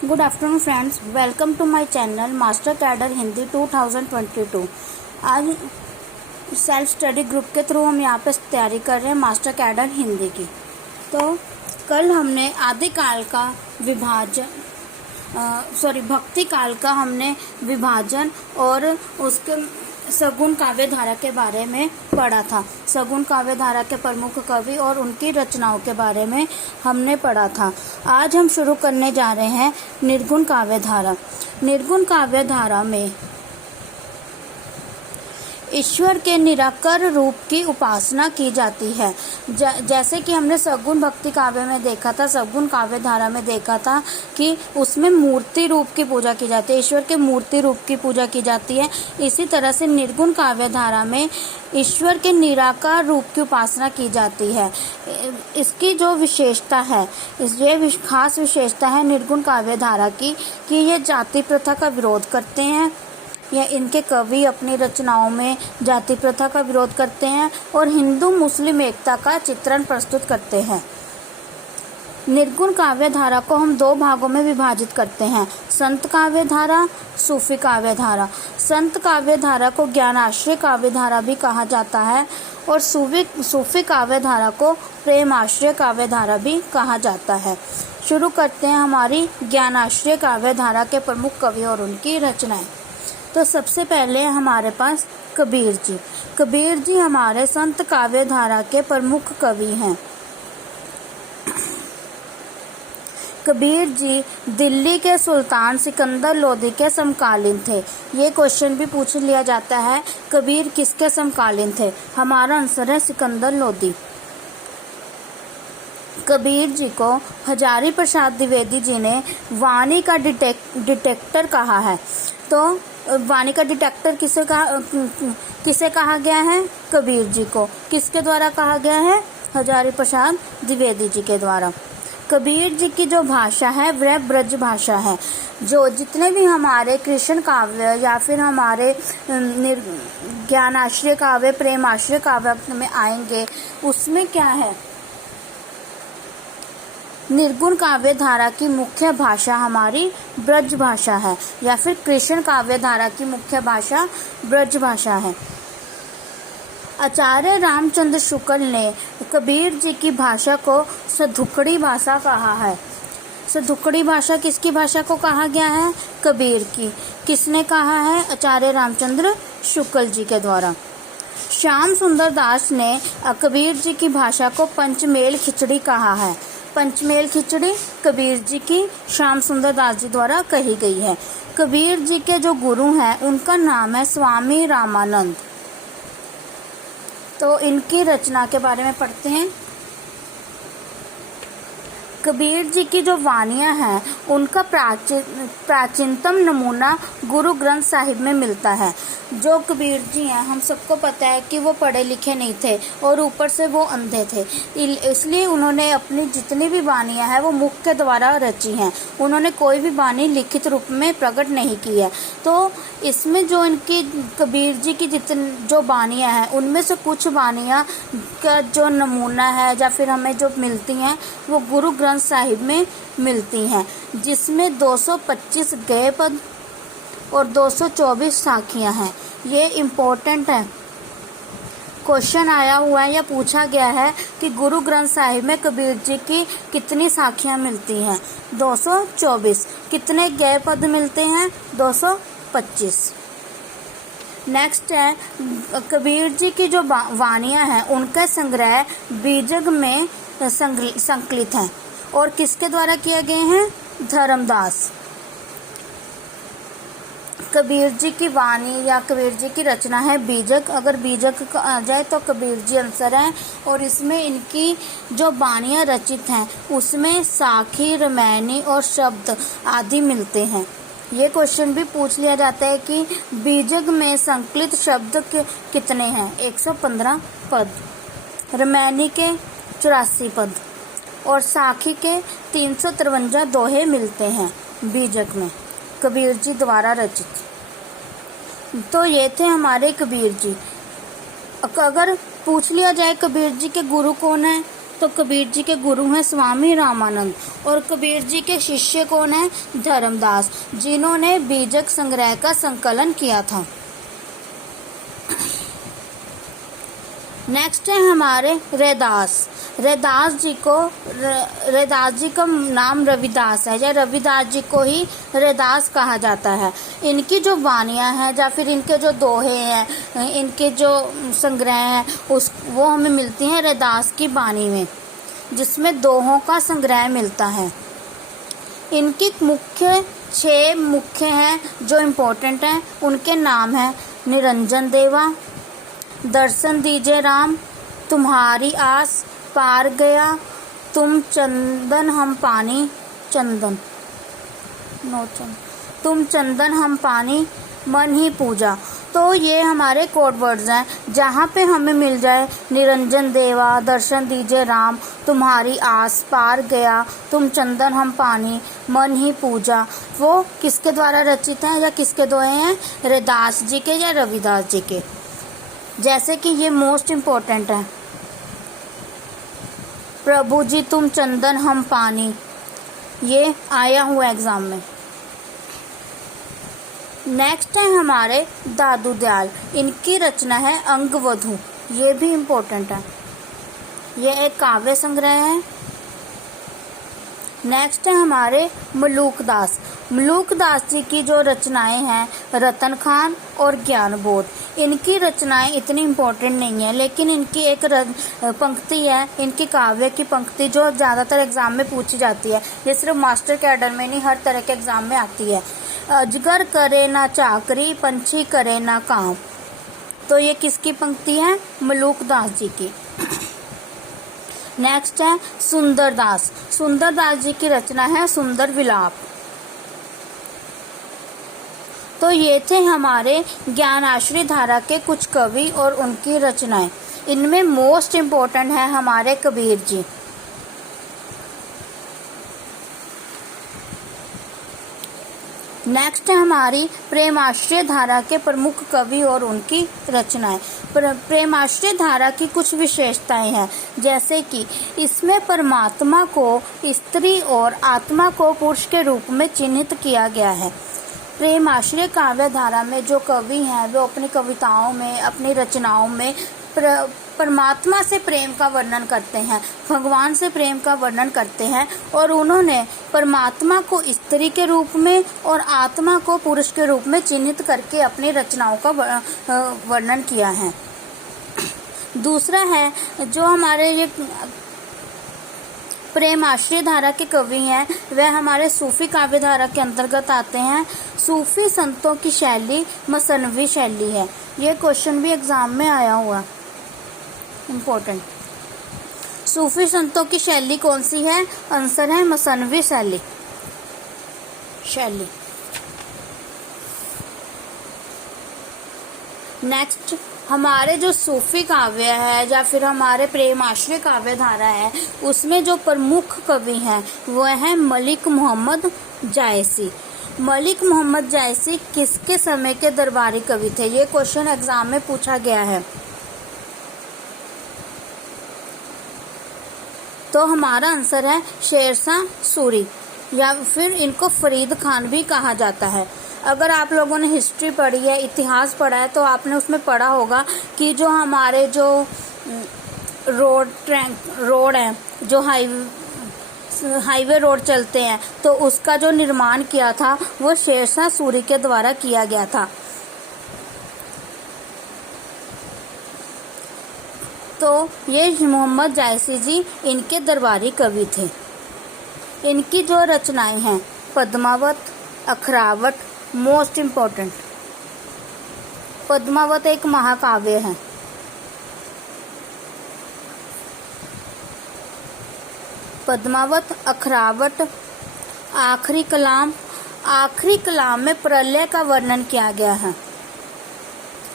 Good afternoon friends, welcome to my channel master cadre Hindi 2022। आज self study group के through हम यहाँ पे तैयारी कर रहे हैं मास्टर कैडर हिंदी की। तो कल हमने आदिकाल का भक्ति काल का हमने विभाजन और उसके सगुण काव्य धारा के बारे में पढ़ा था। सगुण काव्य धारा के प्रमुख कवि और उनकी रचनाओं के बारे में हमने पढ़ा था। आज हम शुरू करने जा रहे हैं निर्गुण काव्य धारा। निर्गुण काव्य धारा में ईश्वर के निराकार रूप की उपासना की जाती है। जैसे कि हमने सगुण भक्ति काव्य में देखा था, सगुण काव्य धारा में देखा था कि उसमें मूर्ति रूप की पूजा की जाती है, ईश्वर के मूर्ति रूप की पूजा की जाती है। इसी तरह से निर्गुण काव्य धारा में ईश्वर के निराकार रूप की उपासना की जाती है। इसकी जो विशेषता है, ये खास विशेषता है निर्गुण काव्य धारा की कि ये जाति प्रथा का विरोध करते हैं, या इनके कवि अपनी रचनाओं में जाति प्रथा का विरोध करते हैं और हिंदू मुस्लिम एकता का चित्रण प्रस्तुत करते हैं। निर्गुण काव्य धारा को हम दो भागों में विभाजित करते हैं, संत काव्य धारा, सूफी काव्य धारा। संत काव्य धारा को ज्ञानाश्रय काव्य धारा भी कहा जाता है और सूफी काव्य धारा को प्रेमाश्रय काव्य धारा भी कहा जाता है। शुरू करते हैं हमारी ज्ञानाश्रय काव्य धारा के प्रमुख कवि और उनकी रचनाएं। तो सबसे पहले हमारे पास कबीर जी। कबीर जी हमारे संत काव्य धारा के प्रमुख कवि हैं। कबीर जी दिल्ली के सुल्तान सिकंदर लोदी के समकालीन थे। ये क्वेश्चन भी पूछ लिया जाता है, कबीर किसके समकालीन थे? हमारा आंसर है सिकंदर लोदी। कबीर जी को हजारी प्रसाद द्विवेदी जी ने वाणी का डिटेक्टर कहा है। तो वाणी का डिटेक्टर किसे कहा गया है? कबीर जी को। किसके द्वारा कहा गया है? हजारी प्रसाद द्विवेदी जी के द्वारा। कबीर जी की जो भाषा है वह ब्रज भाषा है। जो जितने भी हमारे कृष्ण काव्य या फिर हमारे ज्ञानाश्रय काव्य, प्रेमाश्रय काव्य में आएंगे, उसमें क्या है? निर्गुण काव्य धारा की मुख्य भाषा हमारी ब्रज भाषा है, या फिर कृष्ण काव्य धारा की मुख्य भाषा ब्रज भाषा है। आचार्य रामचंद्र शुक्ल ने कबीर जी की भाषा को सधुकड़ी भाषा कहा है। सधुकड़ी भाषा किसकी भाषा को कहा गया है? कबीर की। किसने कहा है? आचार्य रामचंद्र शुक्ल जी के द्वारा। श्याम सुंदर दास ने कबीर जी की भाषा को पंचमेल खिचड़ी कहा है। पंचमेल खिचड़ी कबीर जी की श्याम सुंदर दास जी द्वारा कही गई है। कबीर जी के जो गुरु हैं उनका नाम है स्वामी रामानंद। तो इनकी रचना के बारे में पढ़ते हैं। कबीर जी की जो वाणियाँ हैं उनका प्राचीनतम नमूना गुरु ग्रंथ साहिब में मिलता है। जो कबीर जी हैं, हम सबको पता है कि वो पढ़े लिखे नहीं थे और ऊपर से वो अंधे थे, इसलिए उन्होंने अपनी जितनी भी वाणियाँ हैं वो मुख के द्वारा रची हैं। उन्होंने कोई भी वाणी लिखित रूप में प्रकट नहीं की है। तो इसमें जो इनकी कबीर जी की जो वाणियाँ हैं उनमें से कुछ वाणियाँ का जो नमूना है या फिर हमें जो मिलती हैं वो गुरु ग्रंथ साहिब में मिलती हैं, जिसमें 225 गए पद और 224 साखियां हैं। ये इम्पोर्टेंट है, क्वेश्चन आया हुआ है या पूछा गया है कि गुरु ग्रंथ साहिब में कबीर जी की कितनी साखियां मिलती हैं? 224। कितने गए पद मिलते हैं? 225। नेक्स्ट है कबीर जी की जो वाणियां हैं उनका संग्रह बीजक में संकलित हैं और किसके द्वारा किए गए हैं? धर्मदास। कबीर जी की वाणी या कबीर जी की रचना है बीजक। अगर बीजक आ जाए तो कबीर जी आंसर है। और इसमें इनकी जो वाणियाँ रचित हैं उसमें साखी, रामायणी और शब्द आदि मिलते हैं। ये क्वेश्चन भी पूछ लिया जाता है कि बीजक में संकलित शब्द कितने हैं? 115 पद, रामायणी के 84 पद और साखी के 353 दोहे मिलते हैं बीजक में, कबीर जी द्वारा रचित। तो ये थे हमारे कबीर जी। अगर पूछ लिया जाए कबीर जी के गुरु कौन है, तो कबीर जी के गुरु हैं स्वामी रामानंद, और कबीर जी के शिष्य कौन है? धर्मदास, जिन्होंने बीजक संग्रह का संकलन किया था। नेक्स्ट है हमारे रैदास। रैदास जी का नाम रविदास है, या रविदास जी को ही रैदास कहा जाता है। इनकी जो वाणियाँ हैं या फिर इनके जो दोहे हैं, इनके जो संग्रह हैं, वो हमें मिलती हैं रैदास की वाणी में, जिसमें दोहों का संग्रह मिलता है। इनकी 6 मुख्य हैं जो इम्पोर्टेंट हैं। उनके नाम हैं निरंजन देवा, दर्शन दीजिए राम, तुम्हारी आस, पार गया, तुम चंदन हम पानी, तुम चंदन हम पानी, मन ही पूजा। तो ये हमारे कोड वर्ड्स हैं, जहाँ पे हमें मिल जाए निरंजन देवा, दर्शन दीजिए राम, तुम्हारी आस, पार गया, तुम चंदन हम पानी, मन ही पूजा, वो किसके द्वारा रचित हैं या किसके दोहे हैं? रैदास जी के या रविदास जी के। जैसे कि ये मोस्ट इम्पोर्टेंट है, प्रभु जी तुम चंदन हम पानी, ये आया हुआ एग्जाम में। नेक्स्ट है हमारे दादू दयाल, इनकी रचना है अंगवधू, ये भी इम्पोर्टेंट है, ये एक काव्य संग्रह है। नेक्स्ट है हमारे मलूक दास। मलूक दास जी की जो रचनाएं हैं रतन खान और ज्ञानबोध, इनकी रचनाएं इतनी इम्पोर्टेंट नहीं है, लेकिन इनकी एक पंक्ति है, इनकी काव्य की पंक्ति जो ज़्यादातर एग्जाम में पूछी जाती है। ये सिर्फ मास्टर कैडर में नहीं, हर तरह के एग्जाम में आती है। अजगर करे ना चाकरी, पंछी करे ना काम। तो ये किसकी पंक्ति है? मलूक दास जी की। नेक्स्ट है सुंदरदास। सुंदरदास जी की रचना है सुंदर विलाप। तो ये थे हमारे ज्ञानाश्री धारा के कुछ कवि और उनकी रचनाएं। इनमें मोस्ट इम्पोर्टेंट है हमारे कबीर जी। नेक्स्ट है हमारी प्रेमाश्रय धारा के प्रमुख कवि और उनकी रचनाएं। प्रेमाश्रय धारा की कुछ विशेषताएं हैं, जैसे कि इसमें परमात्मा को स्त्री और आत्मा को पुरुष के रूप में चिन्हित किया गया है। प्रेमाश्रय काव्य धारा में जो कवि हैं वो अपनी कविताओं में, अपनी रचनाओं में परमात्मा से प्रेम का वर्णन करते हैं, भगवान से प्रेम का वर्णन करते हैं, और उन्होंने परमात्मा को स्त्री के रूप में और आत्मा को पुरुष के रूप में चिन्हित करके अपनी रचनाओं का वर्णन किया है। दूसरा है जो हमारे ये प्रेमाश्रय धारा के कवि हैं वह हमारे सूफी काव्य धारा के अंतर्गत आते हैं। सूफी संतों की शैली मसनवी शैली है, ये क्वेश्चन भी एग्जाम में आया हुआ, इम्पोर्टेंट। सूफी संतों की शैली कौन सी है? आंसर है मसनवी शैली। नेक्स्ट हमारे जो सूफी काव्य है या फिर हमारे प्रेमाश्रय काव्य धारा है उसमें जो प्रमुख कवि हैं वो है मलिक मोहम्मद जायसी। मलिक मोहम्मद जायसी किसके समय के दरबारी कवि थे? ये क्वेश्चन एग्जाम में पूछा गया है। तो हमारा आंसर है शेरशाह सूरी, या फिर इनको फरीद खान भी कहा जाता है। अगर आप लोगों ने हिस्ट्री पढ़ी है, इतिहास पढ़ा है, तो आपने उसमें पढ़ा होगा कि जो हमारे जो रोड है, जो हाईवे रोड चलते हैं, तो उसका जो निर्माण किया था वो शेरशाह सूरी के द्वारा किया गया था। तो ये मोहम्मद जायसी जी इनके दरबारी कवि थे। इनकी जो रचनाएं हैं पद्मावत, अखरावट, मोस्ट इम्पोर्टेंट। पद्मावत एक महाकाव्य है। पद्मावत, अखरावट, आखिरी कलाम। आखिरी कलाम में प्रलय का वर्णन किया गया है।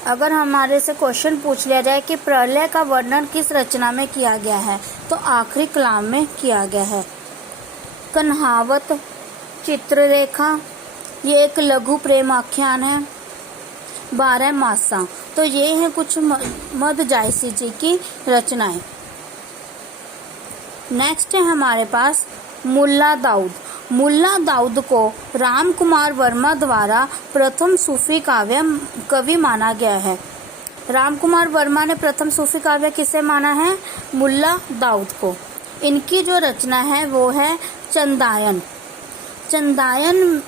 अगर हमारे से क्वेश्चन पूछ लिया जाए कि प्रलय का वर्णन किस रचना में किया गया है, तो आखिरी कलाम में किया गया है। कन्हावत, चित्ररेखा, ये एक लघु प्रेम आख्यान है। 12 मासा। तो ये है कुछ मद जायसी जी की रचनाएं। नेक्स्ट है हमारे पास मुल्ला दाऊद। मुल्ला दाऊद को राम कुमार वर्मा द्वारा प्रथम सूफी काव्य कवि माना गया है। राम कुमार वर्मा ने प्रथम सूफी काव्य किसे माना है? मुल्ला दाऊद को। इनकी जो रचना है वो है चंदायन। चंदायन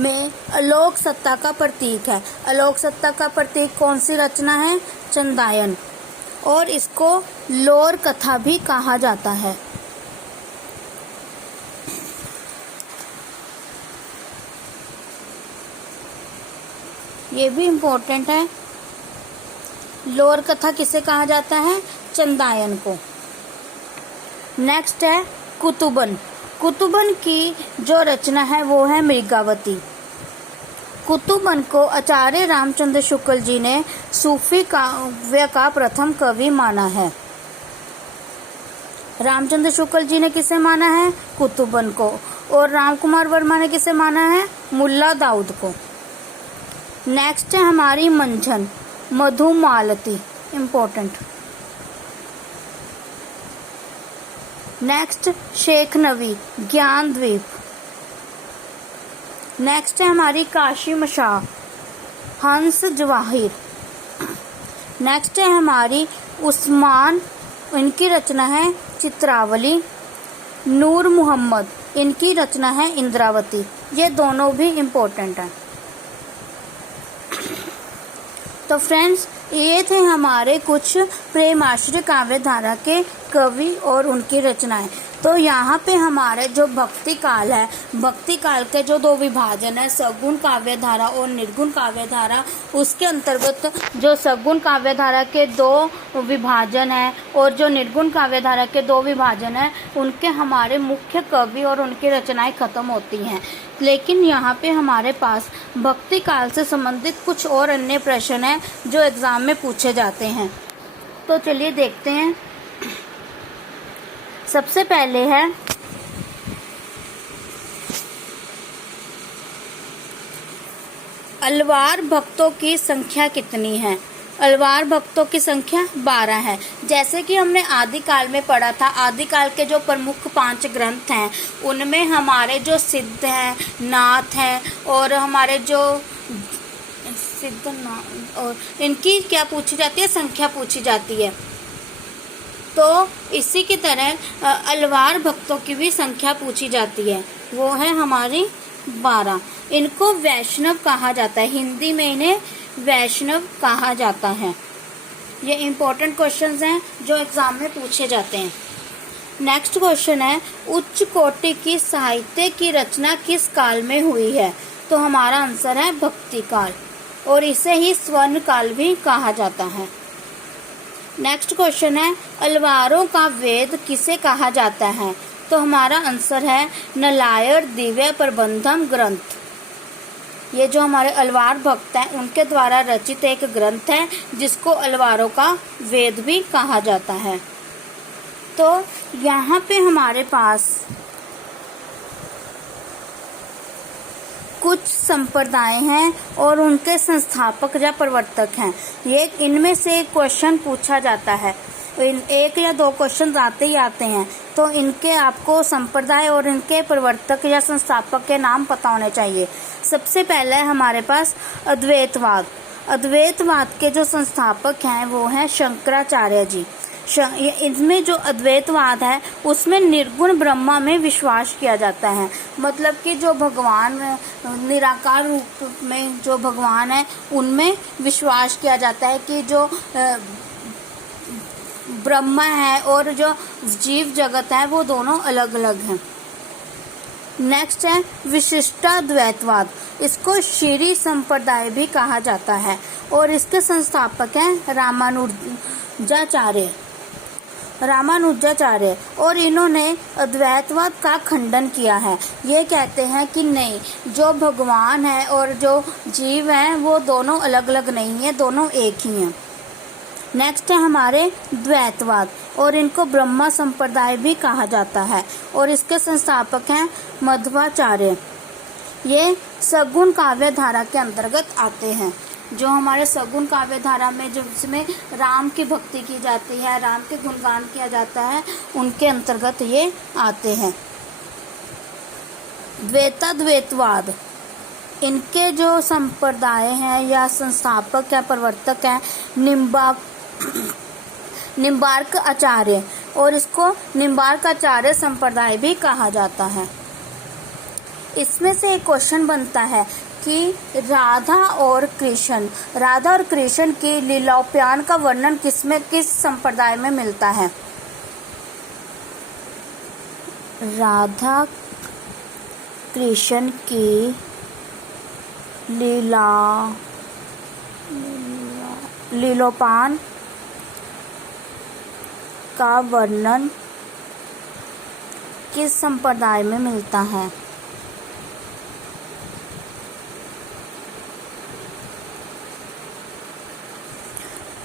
में अलोक सत्ता का प्रतीक है। अलोक सत्ता का प्रतीक कौन सी रचना है? चंदायन। और इसको लोर कथा भी कहा जाता है। ये भी इम्पोर्टेंट है। लोर कथा किसे कहा जाता है? चंदायन को। नेक्स्ट है कुतुबन। कुतुबन की जो रचना है वो है मृगावती। कुतुबन को आचार्य रामचंद्र शुक्ल जी ने सूफी काव्य का प्रथम कवि माना है। रामचंद्र शुक्ल जी ने किसे माना है? कुतुबन को। और राम कुमार वर्मा ने किसे माना है? मुल्ला दाऊद को। नेक्स्ट है हमारी मंझन मधुमालती, इम्पोर्टेंट। नेक्स्ट शेख नवी ज्ञान द्वीप। नेक्स्ट है हमारी काशी मशाह हंस जवाहिर। नेक्स्ट है हमारी उस्मान, इनकी रचना है चित्रावली। नूर मोहम्मद, इनकी रचना है इंद्रावती। ये दोनों भी इम्पोर्टेंट हैं। तो फ्रेंड्स, ये थे हमारे कुछ प्रेमाश्रय काव्य धारा के कवि और उनकी रचनाएं। तो यहाँ पे हमारे जो भक्ति काल है, भक्ति काल के जो दो विभाजन है, सगुण काव्य धारा और निर्गुण काव्य धारा, उसके अंतर्गत जो सगुण काव्य धारा के दो विभाजन है और जो निर्गुण काव्य धारा के दो विभाजन है, उनके हमारे मुख्य कवि और उनकी रचनाएं खत्म होती हैं। लेकिन यहाँ पे हमारे पास भक्ति काल से संबंधित कुछ और अन्य प्रश्न हैं जो एग्जाम में पूछे जाते हैं। तो चलिए देखते हैं। सबसे पहले है अलवार भक्तों की संख्या कितनी है? अलवार भक्तों की संख्या 12 है। जैसे कि हमने आदिकाल में पढ़ा था, आदिकाल के जो प्रमुख 5 ग्रंथ हैं उनमें हमारे जो सिद्ध हैं, नाथ हैं और हमारे जो सिद्ध नाथ और इनकी क्या पूछी जाती है? संख्या पूछी जाती है। तो इसी की तरह अलवार भक्तों की भी संख्या पूछी जाती है, वो है हमारी 12। इनको वैष्णव कहा जाता है, हिंदी में इन्हें वैष्णव कहा जाता है। ये इम्पोर्टेंट क्वेश्चंस हैं जो एग्जाम में पूछे जाते हैं। नेक्स्ट क्वेश्चन है उच्च कोटि की साहित्य की रचना किस काल में हुई है? तो हमारा आंसर है भक्ति काल, और इसे ही स्वर्ण काल भी कहा जाता है। नेक्स्ट क्वेश्चन है अलवारों का वेद किसे कहा जाता है? तो हमारा आंसर है नलायर दिव्य प्रबंधम ग्रंथ। ये जो हमारे अलवार भक्त हैं उनके द्वारा रचित एक ग्रंथ है जिसको अलवारों का वेद भी कहा जाता है। तो यहाँ पे हमारे पास कुछ संप्रदाय हैं और उनके संस्थापक या प्रवर्तक हैं। ये इनमें से एक क्वेश्चन पूछा जाता है, एक या दो क्वेश्चन आते ही आते हैं। तो इनके आपको संप्रदाय और इनके प्रवर्तक या संस्थापक के नाम पता होने चाहिए। सबसे पहले हमारे पास अद्वैतवाद। अद्वैतवाद के जो संस्थापक हैं वो हैं शंकराचार्य जी। इसमें जो अद्वैतवाद है उसमें निर्गुण ब्रह्मा में विश्वास किया जाता है। मतलब कि जो भगवान निराकार रूप में जो भगवान है उनमें विश्वास किया जाता है कि जो ब्रह्मा है और जो जीव जगत है वो दोनों अलग अलग हैं। नेक्स्ट है विशिष्टाद्वैतवाद। इसको श्री संप्रदाय भी कहा जाता है और इसके संस्थापक हैं रामानुजाचार्य और इन्होंने अद्वैतवाद का खंडन किया है। ये कहते हैं कि नहीं, जो भगवान है और जो जीव हैं वो दोनों अलग अलग नहीं है, दोनों एक ही हैं। नेक्स्ट है हमारे द्वैतवाद और इनको ब्रह्मा संप्रदाय भी कहा जाता है और इसके संस्थापक हैं मध्वाचार्य। ये सगुण काव्य धारा के अंतर्गत आते हैं। जो हमारे सगुन काव्य धारा में जो जिसमें राम की भक्ति की जाती है, राम के गुणगान किया जाता है, उनके अंतर्गत ये आते हैं। द्वैताद्वैतवाद, इनके जो संप्रदाय हैं या संस्थापक या प्रवर्तक हैं निम्बार्क आचार्य, और इसको निम्बार्क आचार्य संप्रदाय भी कहा जाता है। इसमें से एक क्वेश्चन बनता है कि राधा और कृष्ण की लीलोपायन का वर्णन किस संप्रदाय में मिलता है? राधा कृष्ण की लीलोपायन का वर्णन किस संप्रदाय में मिलता है?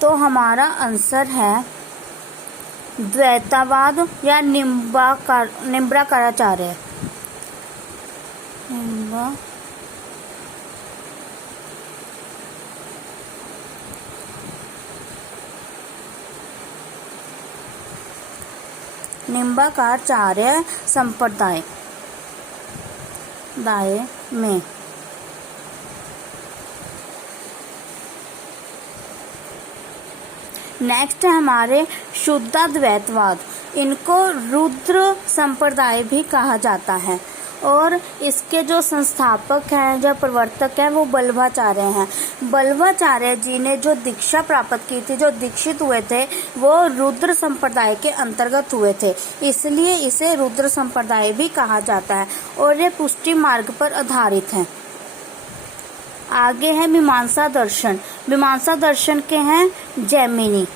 तो हमारा आंसर है द्वैतवाद या निम्बार्काचार्य। निम्बार्काचार्य संप्रदाय में। नेक्स्ट है हमारे शुद्धाद्वैतवाद, इनको रुद्र संप्रदाय भी कहा जाता है, और इसके जो संस्थापक हैं जो प्रवर्तक हैं वो बल्लभाचार्य हैं। बल्लभाचार्य जी ने जो दीक्षा प्राप्त की थी, जो दीक्षित हुए थे, वो रुद्र संप्रदाय के अंतर्गत हुए थे, इसलिए इसे रुद्र संप्रदाय भी कहा जाता है, और ये पुष्टि मार्ग पर आधारित है। आगे है मीमांसा दर्शन। मीमांसा दर्शन के हैं जैमिनी।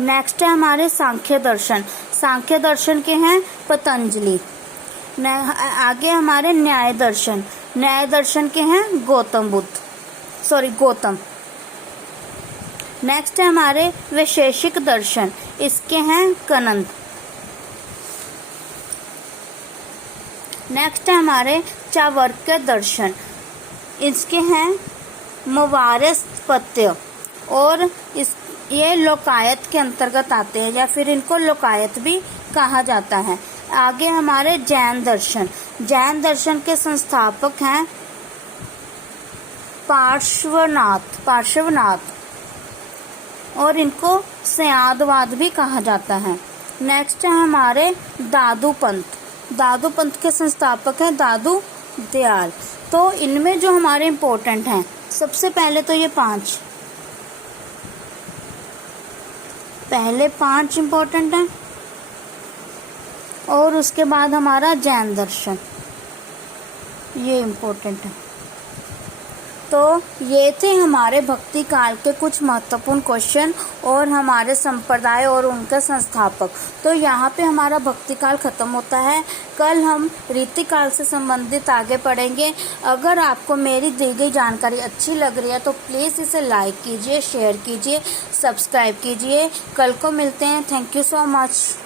नेक्स्ट है हमारे सांख्य दर्शन। सांख्य दर्शन के हैं पतंजलि। आगे हमारे न्याय दर्शन। न्याय दर्शन के हैं गौतम। नेक्स्ट है हमारे वैशेषिक दर्शन, इसके हैं कनंद। नेक्स्ट है हमारे चाणक्य दर्शन, इसके हैं मवारस्पत्य, और ये लोकायत के अंतर्गत आते हैं, या फिर इनको लोकायत भी कहा जाता है। आगे हमारे जैन दर्शन। जैन दर्शन के संस्थापक हैं पार्श्वनाथ, और इनको संयादवाद भी कहा जाता है। नेक्स्ट है हमारे दादू पंथ के संस्थापक हैं दादू दयाल। तो इनमें जो हमारे इम्पोर्टेंट हैं, सबसे पहले तो ये पहले पांच इम्पोर्टेंट हैं, और उसके बाद हमारा जैन दर्शन, ये इम्पोर्टेंट है। तो ये थे हमारे भक्ति काल के कुछ महत्वपूर्ण क्वेश्चन और हमारे संप्रदाय और उनके संस्थापक। तो यहाँ पे हमारा भक्ति काल खत्म होता है। कल हम रीति काल से संबंधित आगे पढ़ेंगे। अगर आपको मेरी दी गई जानकारी अच्छी लग रही है तो प्लीज़ इसे लाइक कीजिए, शेयर कीजिए, सब्सक्राइब कीजिए। कल को मिलते हैं। Thank you so much.